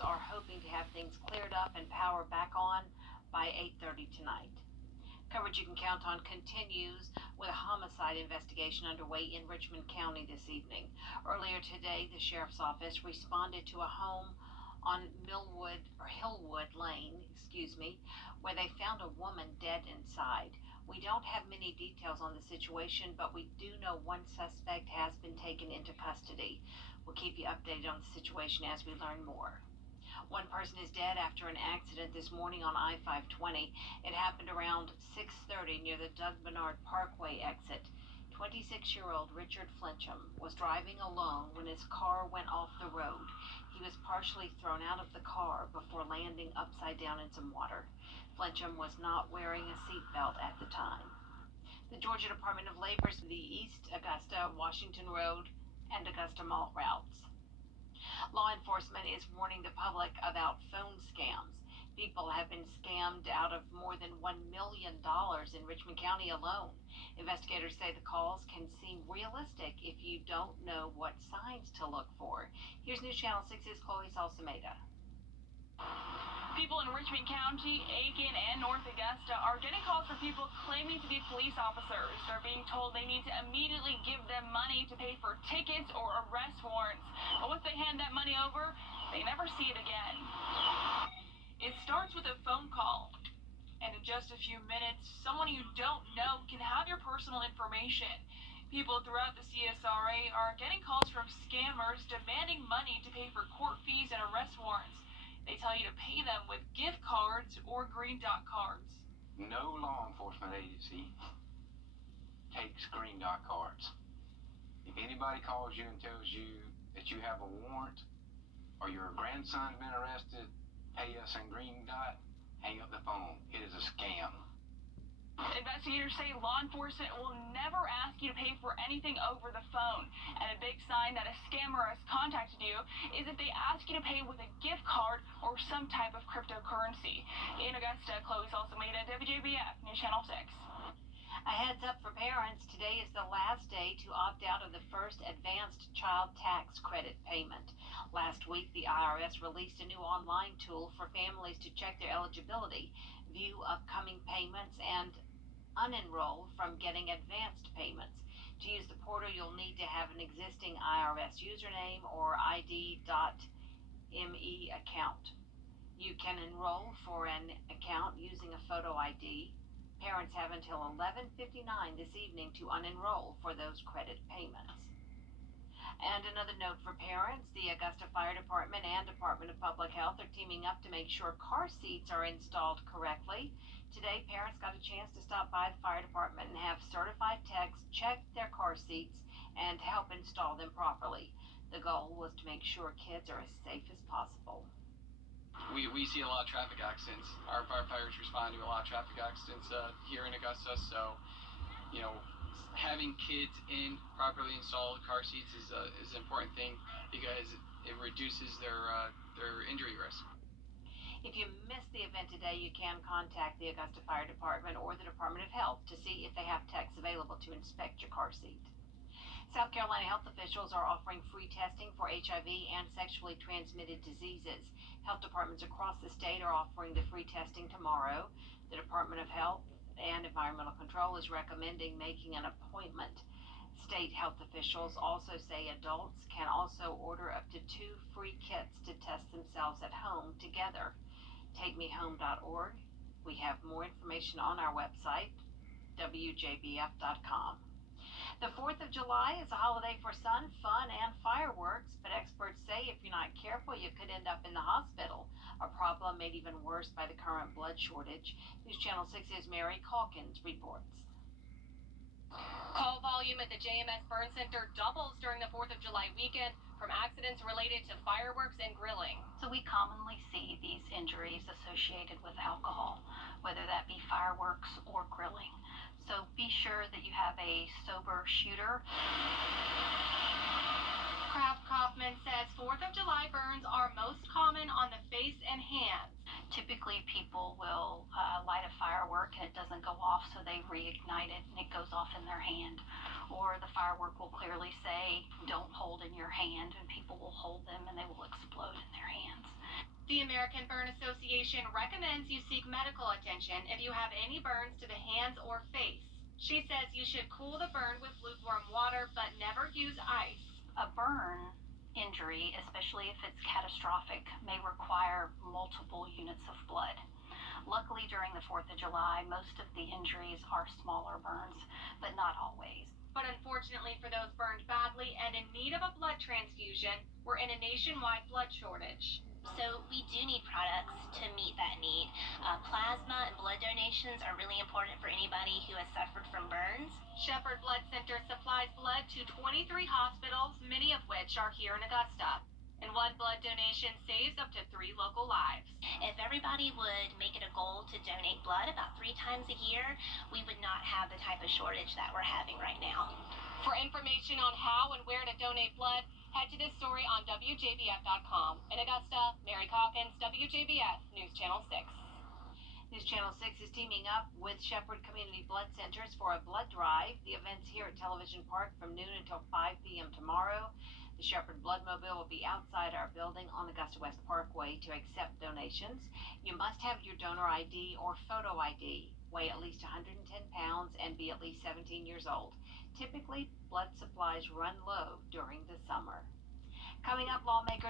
crews are hoping to have things cleared up and power back on by 8:30 tonight. Coverage you can count on continues with a homicide investigation underway in Richmond County this evening. Earlier today, the sheriff's office responded to a home on Hillwood Lane, where they found a woman dead inside. We don't have many details on the situation, but we do know one suspect has been taken into custody. We'll keep you updated on the situation as we learn more. One person is dead after an accident this morning on I-520. It happened around 6:30 near the Doug Bernard Parkway exit. 26-year-old Richard Flincham was driving alone when his car went off the road. He was partially thrown out of the car before landing upside down in some water. Flincham was not wearing a seatbelt at the time. The Georgia Department of Labor, the East Augusta, Washington Road, and Augusta Mall routes. Law enforcement is warning the public about phone scams. People have been scammed out of more than $1 million in Richmond County alone. Investigators say the calls can seem realistic if you don't know what signs to look for. Here's News Channel 6's Chloe SALSAMEDA. People in Richmond County, Aiken, and North Augusta are getting calls from people claiming to be police officers. They're being told they need to immediately give them money to pay for tickets or arrest warrants. But once they hand that money over, they never see it again. It starts with a phone call. And in just a few minutes, someone you don't know can have your personal information. People throughout the CSRA are getting calls from scammers demanding money to pay for court fees and arrest warrants. They tell you to pay them with gift cards or green dot cards. No law enforcement agency takes green dot cards. If anybody calls you and tells you that you have a warrant or your grandson's been arrested, pay us in green dot, hang up the phone. It is a scam. Investigators say law enforcement will never ask you to pay for anything over the phone. And a big sign that a scammer has contacted you is if they ask you to pay with a gift card or some type of cryptocurrency. In Augusta, Chloe SALSAMEDA, Wjbf, News Channel 6. A heads up for parents, today is the last day to opt out of the first advanced child tax credit payment. Last week, the IRS released a new online tool for families to check their eligibility, view upcoming payments, and unenroll from getting advanced payments. To use the portal, you'll need to have an existing IRS username or ID.me account. You can enroll for an account using a photo ID. Parents have until 11:59 this evening to unenroll for those credit payments. And another note for parents, the Augusta Fire Department and Department of Public Health are teaming up to make sure car seats are installed correctly. Today, parents got a chance to stop by the fire department and have certified techs check their car seats and help install them properly. The goal was to make sure kids are as safe as possible. We see a lot of traffic accidents. Our firefighters respond to a lot of traffic accidents here in Augusta, so having kids in properly installed car seats is an important thing because it reduces their injury risk. If you missed the event today, you can contact the Augusta Fire Department or the Department of Health to see if they have techs available to inspect your car seat. South Carolina health officials are offering free testing for HIV and sexually transmitted diseases. Health departments across the state are offering the free testing tomorrow. The Department of Health and Environmental Control is recommending making an appointment. State health officials also say adults can also order up to 2 free kits to test themselves at home together. TakeMeHome.org. We have more information on our website, Wjbf.com. The 4th of July is a holiday for sun, fun, and fireworks, but experts say if you're not careful, you could end up in the hospital. A problem made even worse by the current blood shortage. News Channel 6's Mary Calkins reports. Call volume at the JMS Burn Center doubles during the 4th of July weekend from accidents related to fireworks and grilling. So we commonly see these injuries associated with alcohol, whether that be fireworks or grilling. So be sure that you have a sober shooter. Kraft Kaufman says 4th of July burns are most common on the face and hands. Typically people will light a firework and it doesn't go off, so they reignite it and it goes off in their hand. Or the firework will clearly say, don't hold in your hand, and people will hold them and they will explode in their hands. The American Burn Association recommends you seek medical attention if you have any burns to the hands or face. She says you should cool the burn with lukewarm water, but never use ice. A burn injury, especially if it's catastrophic, may require multiple units of blood. Luckily, during the 4th of July, most of the injuries are smaller burns, but not always. But unfortunately for those burned badly and in need of a blood transfusion, we're in a nationwide blood shortage. So we do need products to meet that need. Plasma and blood donations are really important for anybody who has suffered from burns. Shepherd Blood Center supplies blood to 23 hospitals, many of which are here in Augusta. And one blood donation saves up to 3 local lives. If everybody would make it a goal to donate blood about 3 times a year, we would not have the type of shortage that we're having right now. For information on how and where to donate blood, head to this story on Wjbf.com. In Augusta, Mary Calkins, WJBF News Channel 6. News Channel 6 is teaming up with Shepherd Community Blood Centers for a blood drive. The event's here at Television Park from noon until 5 p.m. tomorrow. The Shepherd Blood Mobile will be outside our building on Augusta West Parkway to accept donations. You must have your donor ID or photo ID, weigh at least 110 pounds, and be at least 17 years old. Typically, blood supplies run low during the summer. Coming up, lawmakers